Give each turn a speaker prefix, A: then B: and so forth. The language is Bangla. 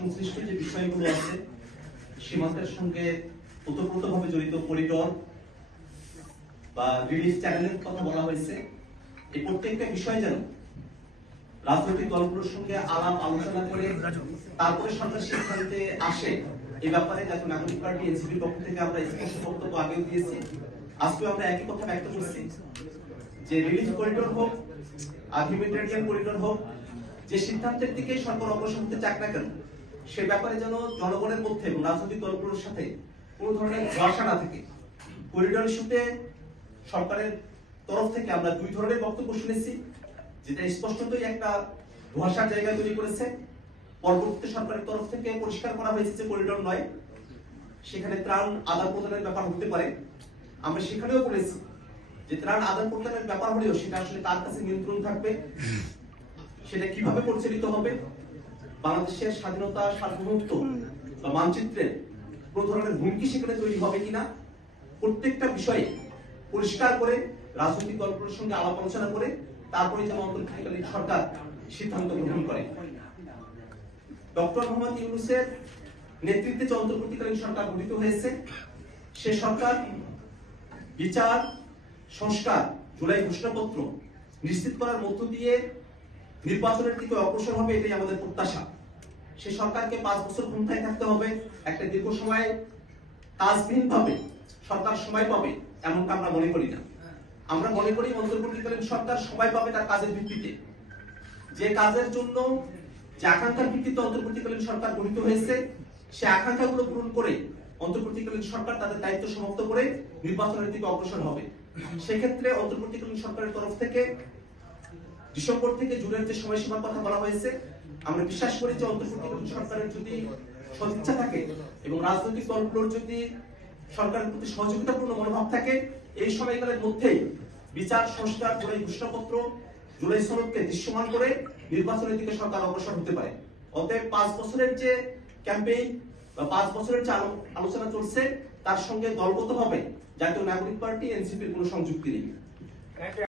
A: সংশ্লিষ্ট যে বিষয়গুলো আছে, সীমান্তের সঙ্গে ওতপ্রোতভাবে জড়িত করিডোর বা রিলিজ চ্যানেলের কথা বলা হয়েছে। এই প্রত্যেকটা বিষয় যেন রাজনৈতিক দলগুলোর সঙ্গে আলাপ আলোচনা করে তারপরে সরকার সিদ্ধান্তে আসে এই ব্যাপারে জাতীয় নাগরিক পার্টি, এনসিপির পক্ষ থেকে আমরা স্পষ্ট বক্তব্য আগেও দিয়েছি। আজকে আমরা একই কথা ব্যক্ত করছি যে রিলিজ করিডোর হোক আর হিউম্যানিটেরিয়ান করিডোর হোক, যে সিদ্ধান্তের দিকে সরকার অগ্রসর হতে চাক না কেন সে ব্যাপারে যেন জনগণের মধ্যে এবং রাজনৈতিক দলগুলোর সাথে কোনো ধরনের ধোয়াশা না থাকে। করিডোর ইস্যুতে সরকারের তরফ থেকে আমরা দুই ধরনের বক্তব্য শুনেছি, যেটা স্পষ্টতই একটা ধোয়াশার জায়গা তৈরি করেছে। পরবর্তীতে সরকারের তরফ থেকে পরিষ্কার করা হয়েছে যে করিডোর নয়, সেখানে ত্রাণ আদান প্রদানের ব্যাপার হতে পারে। আমরা সেখানেও বলেছি যে ত্রাণ আদান প্রদানের ব্যাপার হলেও সেটা আসলে কার কাছে নিয়ন্ত্রণ থাকবে, সেটা কীভাবে পরিচালিত হবে বাংলাদেশের স্বাধীনতা সার্বভৌমত্ব বা মানচিত্রের কোন ধরনের হুমকি সেখানে তৈরি হবে কিনা প্রত্যেকটা বিষয়ে পরিষ্কার করে রাজনৈতিক দলগুলোর সঙ্গে আলাপ আলোচনা করে তারপরে যেন অন্তর্বর্তীকালীন সরকার সিদ্ধান্ত গ্রহণ করে। ডক্টর মোহাম্মদ ইউনুসের নেতৃত্বে যে অন্তর্বর্তীকালীন সরকার গঠিত হয়েছে সে সরকার বিচার সংস্কার জুলাই ঘোষণাপত্র নিশ্চিত করার মধ্য দিয়ে নির্বাচনের দিকে অগ্রসর হবে এটাই আমাদের প্রত্যাশা। সে সরকারকে পাঁচ বছর ক্ষমতায় থাকতে হবে, একটা দীর্ঘ সময় কাজবিহীন ভাবে সরকার সময় পাবে, এমনটা আমরা মনে করি না। আমরা মনে করি অন্তর্বর্তীকালীন সরকার সময় পাবে তার কাজের ভিত্তিতে। যে কাজের জন্য, যে আকাঙ্ক্ষার ভিত্তিতে অন্তর্বর্তীকালীন সরকার গঠিত হয়েছে, সে আকাঙ্ক্ষাগুলো পূরণ করে অন্তর্বর্তীকালীন সরকার তাদের দায়িত্ব সমাপ্ত করে নির্বাচনের দিকে অগ্রসর হবে। সেক্ষেত্রে অন্তর্বর্তীকালীন সরকারের তরফ থেকে ডিসেম্বর থেকে জুনের যে সময়সীমার কথা বলা হয়েছে, আমরা বিশ্বাস করি যে অন্তর্বর্তীকালীন সরকারের যদি সদিচ্ছা থাকে এবং রাজনৈতিক দলগুলোর যদি সরকারের প্রতি সহযোগিতাপূর্ণ মনোভাব থাকে, এই সময়কালের মধ্যেই বিচার, সংস্কার জুলাই ঘোষণাপত্র জুলাই সনদকে দৃশ্যমান করে নির্বাচনের দিকে সরকার অগ্রসর হতে পারে। অতএব পাঁচ বছরের যে ক্যাম্পেইন বা পাঁচ বছরের যে আলোচনা চলছে, তার সঙ্গে দলগতভাবে জাতীয় নাগরিক পার্টি, এনসিপির কোনো সংযুক্তি নেই।